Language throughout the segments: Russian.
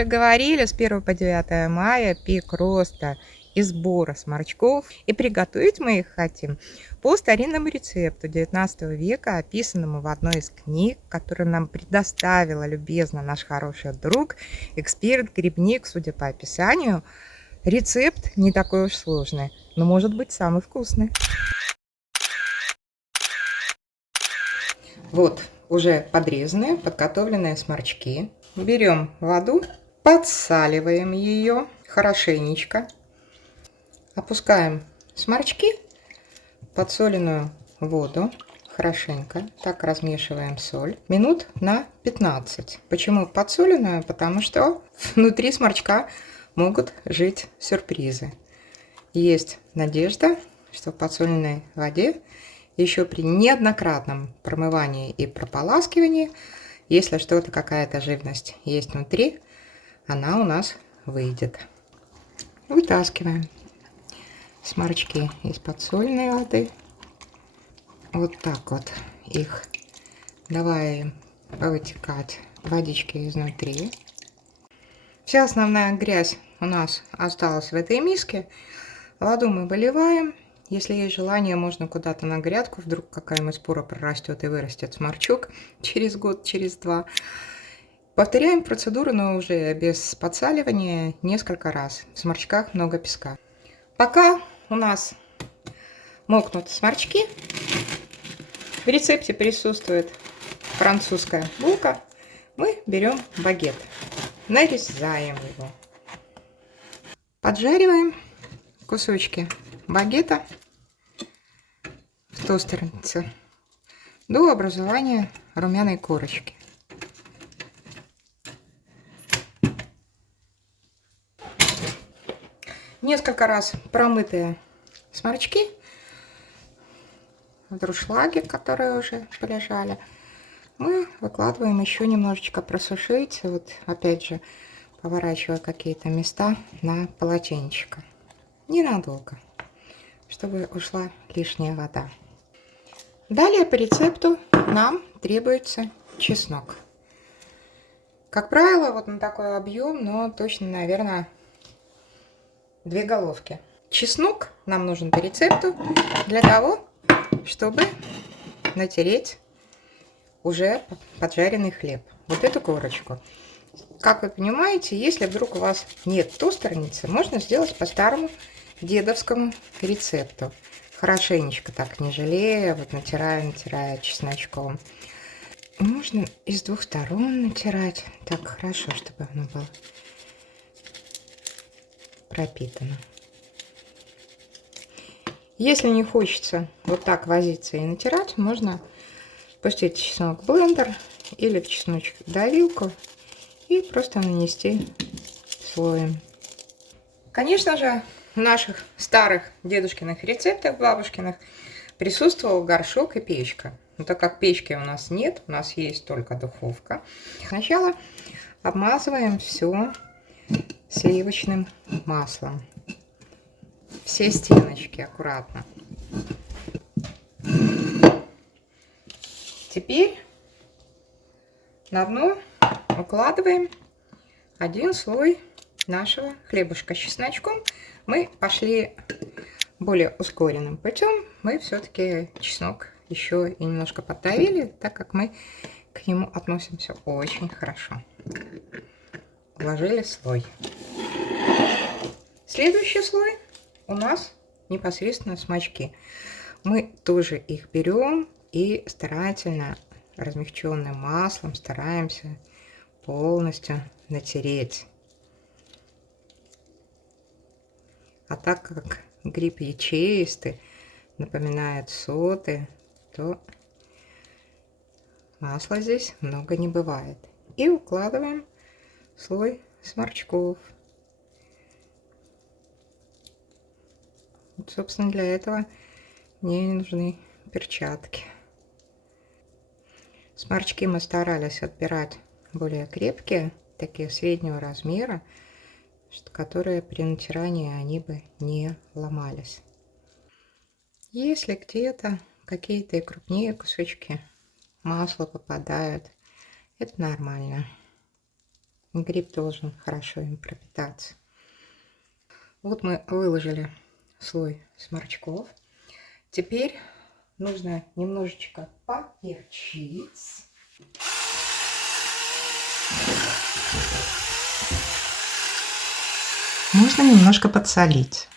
уже говорили, с 1 по 9 мая пик роста и сбора сморчков. И приготовить мы их хотим по старинному рецепту XIX века, описанному в одной из книг, которую нам предоставила любезно наш хороший друг, эксперт-грибник, судя по описанию. Рецепт не такой уж сложный, но может быть самый вкусный. Вот уже подрезанные, подготовленные сморчки. Берем воду, подсаливаем ее хорошенечко. Опускаем сморчки в подсоленную воду. Хорошенько так размешиваем соль. Минут на 15. Почему подсоленную? Потому что внутри сморчка могут жить сюрпризы. Есть надежда, что в подсоленной воде еще при неоднократном промывании и прополаскивании, если что-то, какая-то живность есть внутри, она у нас выйдет. Вытаскиваем сморчки из подсоленной воды. Вот так вот их давай вытекать водички изнутри. Вся основная грязь у нас осталась в этой миске. Воду мы выливаем. Если есть желание, можно куда-то на грядку, вдруг какая-нибудь спора прорастет и вырастет сморчок через год, через два. Повторяем процедуру, но уже без подсаливания несколько раз. В сморчках много песка. Пока у нас мокнут сморчки, в рецепте присутствует французская булка. Мы берем багет, нарезаем его, поджариваем кусочки багета в тостернице до образования румяной корочки. Несколько раз промытые сморчки в друшлаге, которые уже полежали, мы выкладываем еще немножечко просушить. Вот опять же поворачивая какие-то места на полотенчико. Ненадолго, чтобы ушла лишняя вода. Далее по рецепту нам требуется чеснок. Как правило, вот на такой объем, но точно, наверное, 2 головки. Чеснок нам нужен по рецепту для того, чтобы натереть уже поджаренный хлеб. Вот эту корочку. Как вы понимаете, если вдруг у вас нет тостерницы, можно сделать по старому дедовскому рецепту. Хорошенечко так, не жалея, вот натирая чесночком. Можно и с 2 сторон натирать. Так хорошо, чтобы оно было пропитано. Если не хочется вот так возиться и натирать, можно пустить чеснок в блендер или в чесночек-давилку и просто нанести слоем. Конечно же, в наших старых дедушкиных рецептах, бабушкиных, присутствовал горшок и печка. Но так как печки у нас нет, у нас есть только духовка. Сначала обмазываем все сливочным маслом. Все стеночки аккуратно. Теперь на дно укладываем один слой нашего хлебушка с чесночком. Мы пошли более ускоренным путем. Мы все-таки чеснок еще и немножко поддавили, так как мы к нему относимся очень хорошо. Уложили слой. Следующий слой у нас непосредственно сморчки. Мы тоже их берем и старательно размягченным маслом стараемся полностью натереть. А так как гриб ячеистый, напоминает соты, то масла здесь много не бывает. И укладываем слой сморчков. Вот, собственно, для этого мне нужны перчатки. Сморчки мы старались отбирать более крепкие, такие среднего размера, которые при натирании они бы не ломались. Если где-то какие-то и крупнее кусочки масла попадают, это нормально. Гриб должен хорошо им пропитаться. Вот мы выложили слой сморчков. Теперь нужно немножечко поперчить. Можно немножко подсолить.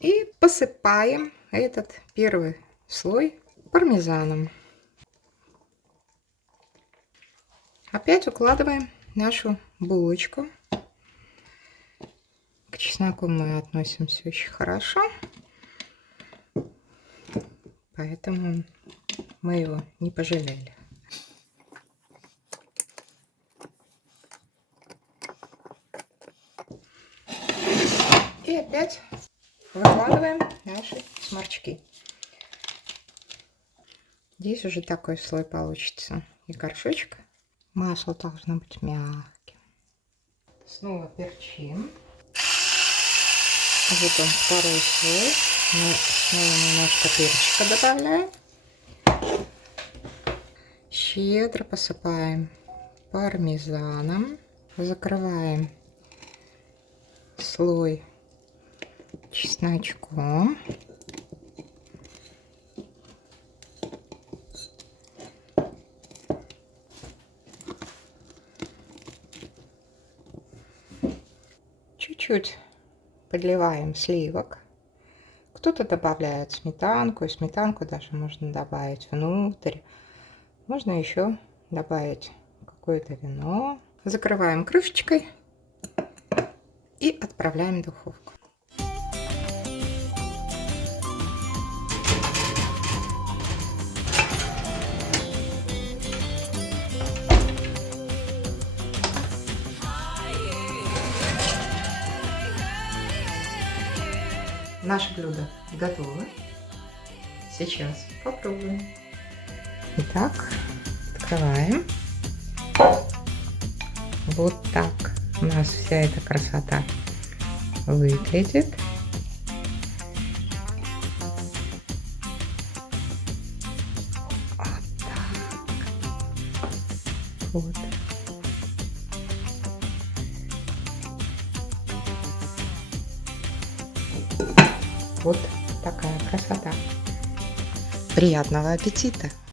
И посыпаем этот первый слой пармезаном. Опять укладываем нашу булочку. К чесноку мы относимся очень хорошо, поэтому мы его не пожалели. И опять выкладываем наши сморчки. Здесь уже такой слой получится и горшочек. Масло должно быть мягким. Снова перчим. Вот он, второй слой. Мы снова немножко перчика добавляем. Щедро посыпаем пармезаном. Закрываем слой чесночком. Чуть-чуть подливаем сливок. Кто-то добавляет сметанку, и сметанку даже можно добавить внутрь. Можно еще добавить какое-то вино. Закрываем крышечкой и отправляем в духовку. Наше блюдо готово. Сейчас попробуем. Итак, открываем. Вот так у нас вся эта красота выглядит. Вот так. Вот. Вот такая красота. Приятного аппетита!